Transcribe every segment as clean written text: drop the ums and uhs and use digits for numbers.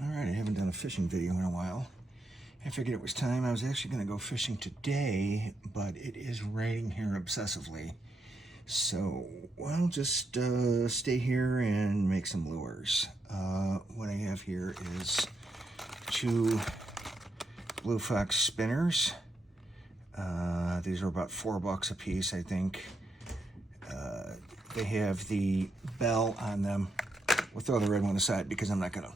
Alright, I haven't done a fishing video in a while. I figured it was time. I was actually going to go fishing today, but it is raining here obsessively. So I'll just stay here and make some lures. What I have here is 2 Blue Fox spinners. These are about $4 a piece, I think. They have the bell on them. We'll throw the red one aside because I'm not going to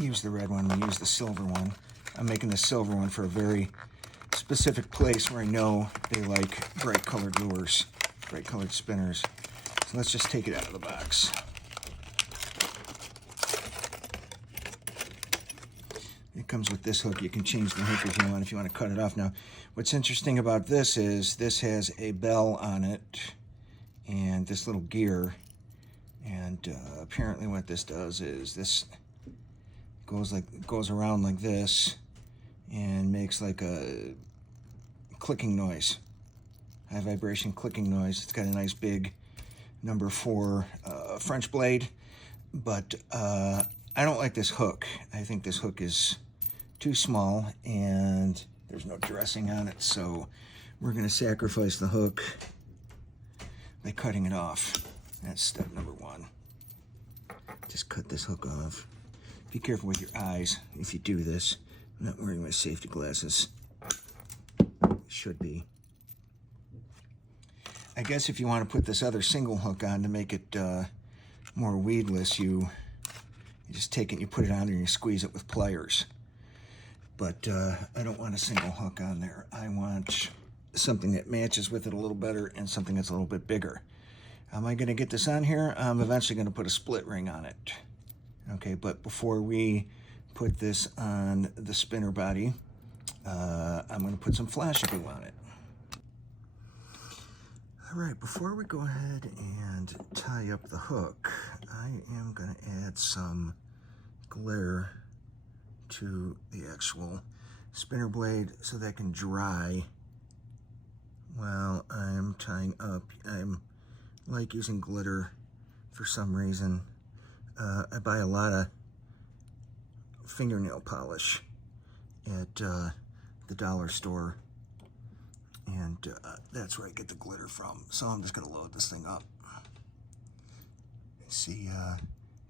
use the red one. We'll use the silver one. I'm making the silver one for a very specific place where I know they like bright colored lures, bright colored spinners. So let's just take it out of the box. It comes with this hook. You can change the hook if you want to cut it off. Now, what's interesting about this is this has a bell on it and this little gear. And apparently what this does is this goes around like this and makes like a clicking noise, high vibration clicking noise. It's got a nice big number 4 French blade, but I don't like this hook. I think this hook is too small and there's no dressing on it, so we're going to sacrifice the hook by cutting it off. That's step number 1. Just cut this hook off. Be careful with your eyes if you do this. I'm not wearing my safety glasses. Should be. I guess if you want to put this other single hook on to make it more weedless, you just take it and you put it on and you squeeze it with pliers. But I don't want a single hook on there. I want something that matches with it a little better and something that's a little bit bigger. Am I going to get this on here? I'm eventually going to put a split ring on it. Okay, but before we put this on the spinner body, I'm going to put some Flash-A-Glue on it. All right, before we go ahead and tie up the hook, I am going to add some glitter to the actual spinner blade so that can dry while I'm tying up. I'm like using glitter for some reason. I buy a lot of fingernail polish at the dollar store, and that's where I get the glitter from. So I'm just going to load this thing up. See,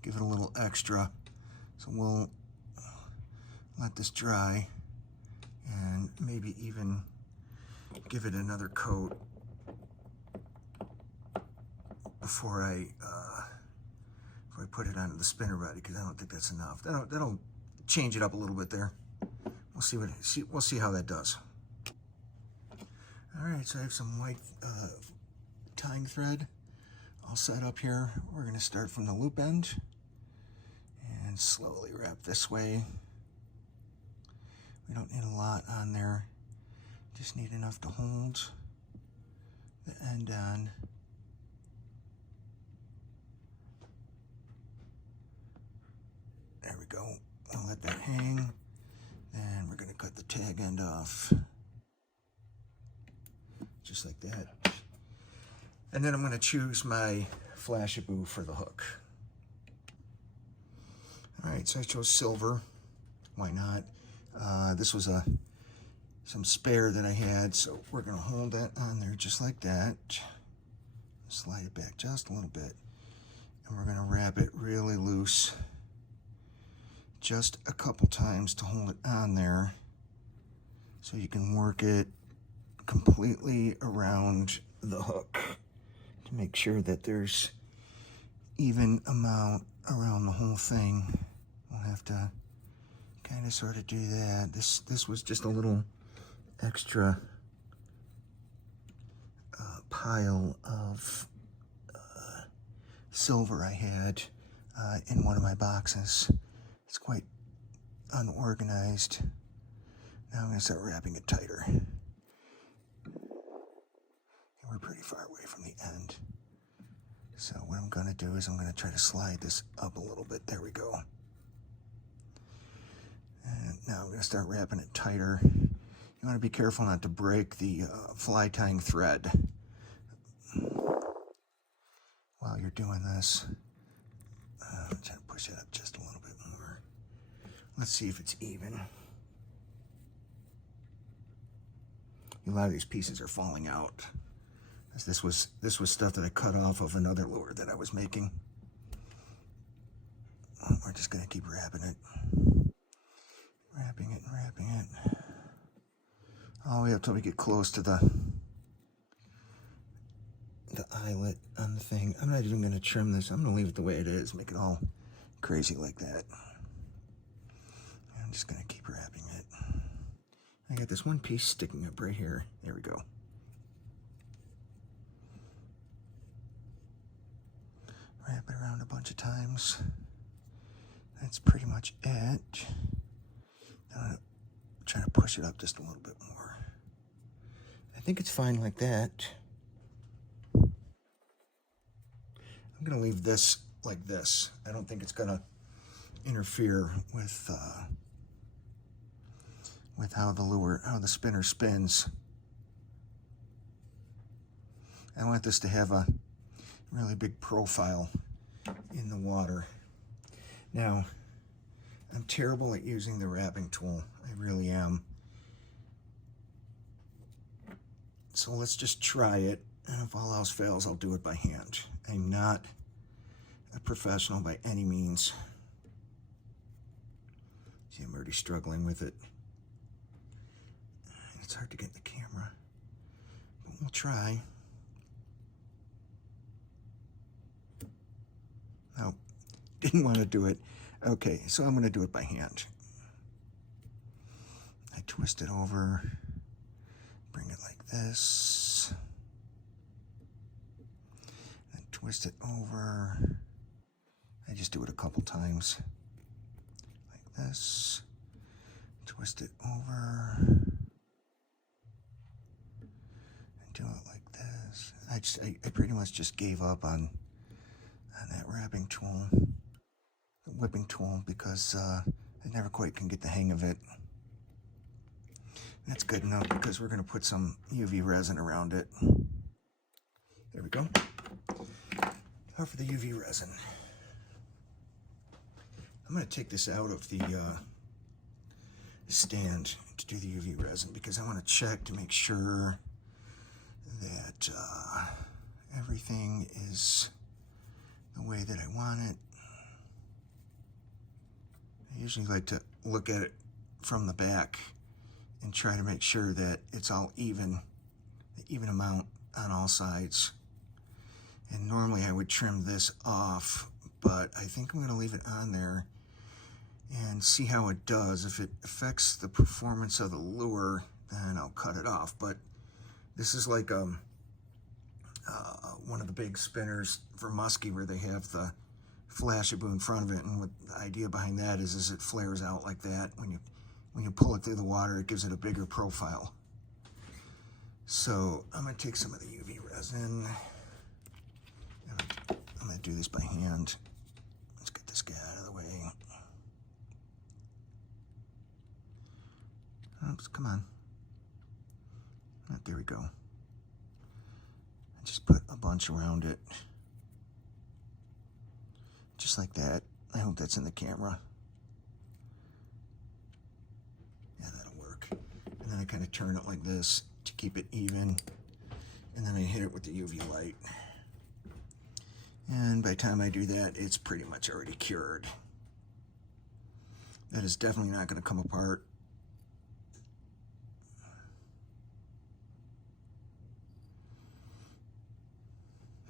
give it a little extra. So we'll let this dry and maybe even give it another coat before I put it onto the spinner body, because I don't think that's enough. That'll change it up a little bit there. We'll see how that does. All right, so I have some white tying thread all set up here. We're going to start from the loop end and slowly wrap this way. We don't need a lot on there. Just need enough to hold the end on. There we go. I'll let that hang. Then we're going to cut the tag end off. Just like that. And then I'm going to choose my Flash-A-Glue for the hook. All right, so I chose silver. Why not? This was some spare that I had, so we're going to hold that on there just like that. Slide it back just a little bit. And we're going to wrap it really loose. Just a couple times to hold it on there so you can work it completely around the hook to make sure that there's even amount around the whole thing. We'll have to kind of sort of do that. This was just a little extra pile of silver I had in one of my boxes. It's quite unorganized. Now I'm going to start wrapping it tighter. And we're pretty far away from the end. So what I'm going to do is I'm going to try to slide this up a little bit. There we go. And now I'm going to start wrapping it tighter. You want to be careful not to break the fly tying thread while you're doing this. I'm trying to push it up just Let's see if it's even. A lot of these pieces are falling out. This was stuff that I cut off of another lure that I was making. We're just gonna keep wrapping it. Wrapping it and wrapping it. All the way up till we get close to the eyelet on the thing. I'm not even gonna trim this. I'm gonna leave it the way it is, make it all crazy like that. I'm just gonna keep wrapping it. I got this one piece sticking up right here. There we go. Wrap it around a bunch of times. That's pretty much it. I'm gonna try to push it up just a little bit more. I think it's fine like that. I'm gonna leave this like this. I don't think it's gonna interfere with how the spinner spins. I want this to have a really big profile in the water. Now, I'm terrible at using the wrapping tool. I really am. So let's just try it. And if all else fails, I'll do it by hand. I'm not a professional by any means. See, I'm already struggling with it. It's hard to get in the camera, but we'll try. Nope, didn't want to do it. Okay, so I'm going to do it by hand. I twist it over, bring it like this, and twist it over. I just do it a couple times, like this, twist it over, and do it like this. I pretty much just gave up on that wrapping tool, the whipping tool, because I never quite can get the hang of it. That's good enough because we're going to put some UV resin around it. There we go. Now for the UV resin. I'm going to take this out of the stand to do the UV resin because I want to check to make sure that everything is the way that I want it. I usually like to look at it from the back and try to make sure that it's all even, the even amount on all sides. And normally I would trim this off, but I think I'm going to leave it on there and see how it does. If it affects the performance of the lure, then I'll cut it off. But this is like one of the big spinners for muskie where they have the Flashabou in front of it, and what the idea behind that is it flares out like that. When you pull it through the water, it gives it a bigger profile. So I'm going to take some of the UV resin. I'm going to do this by hand. Let's get this guy out of the way. Oops, come on. There we go. I just put a bunch around it. Just like that. I hope that's in the camera. Yeah, that'll work. And then I kind of turn it like this to keep it even. And then I hit it with the UV light. And by the time I do that, it's pretty much already cured. That is definitely not going to come apart.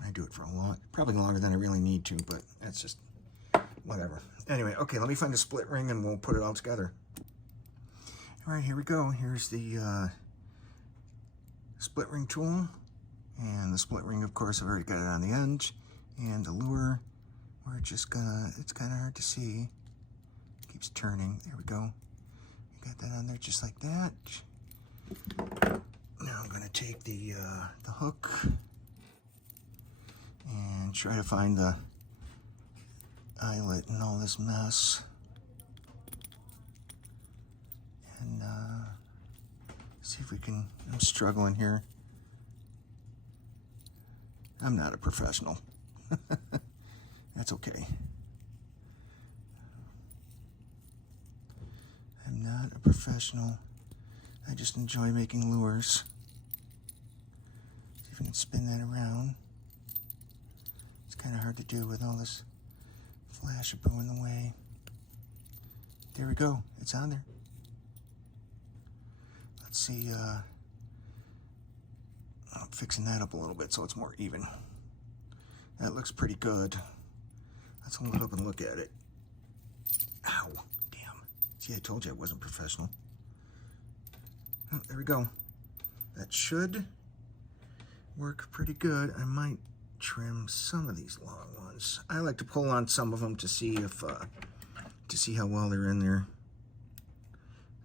I do it for probably longer than I really need to, but that's just whatever. Anyway, okay, let me find a split ring and we'll put it all together. All right, here we go. Here's the split ring tool. And the split ring, of course, I've already got it on the end. And the lure, we're just gonna, it's kind of hard to see. Keeps turning. There we go. We got that on there just like that. Now I'm gonna take the hook and try to find the eyelet and all this mess. And see if we can, I'm struggling here. I'm not a professional. That's okay. I'm not a professional. I just enjoy making lures. See if we can spin that around. It's kind of hard to do with all this Flashabou in the way. There we go. It's on there. Let's see. I'm fixing that up a little bit so it's more even. That looks pretty good. Let's hold it up and look at it. Ow. Damn. See, I told you I wasn't professional. Oh, there we go. That should work pretty good. I might trim some of these long ones. I like to pull on some of them to see if to see how well they're in there.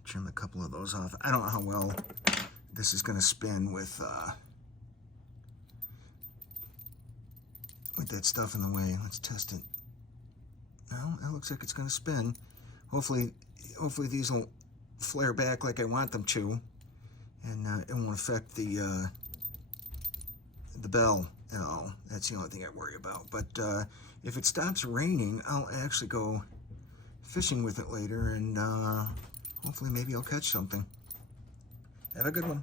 Trim a couple of those off. I don't know how well this is going to spin with that stuff in the way. Let's test it. Well, it looks like it's going to spin. Hopefully these will flare back like I want them to, and it won't affect the bell at all. That's the only thing I worry about. But if it stops raining, I'll actually go fishing with it later, and hopefully maybe I'll catch something. Have a good one.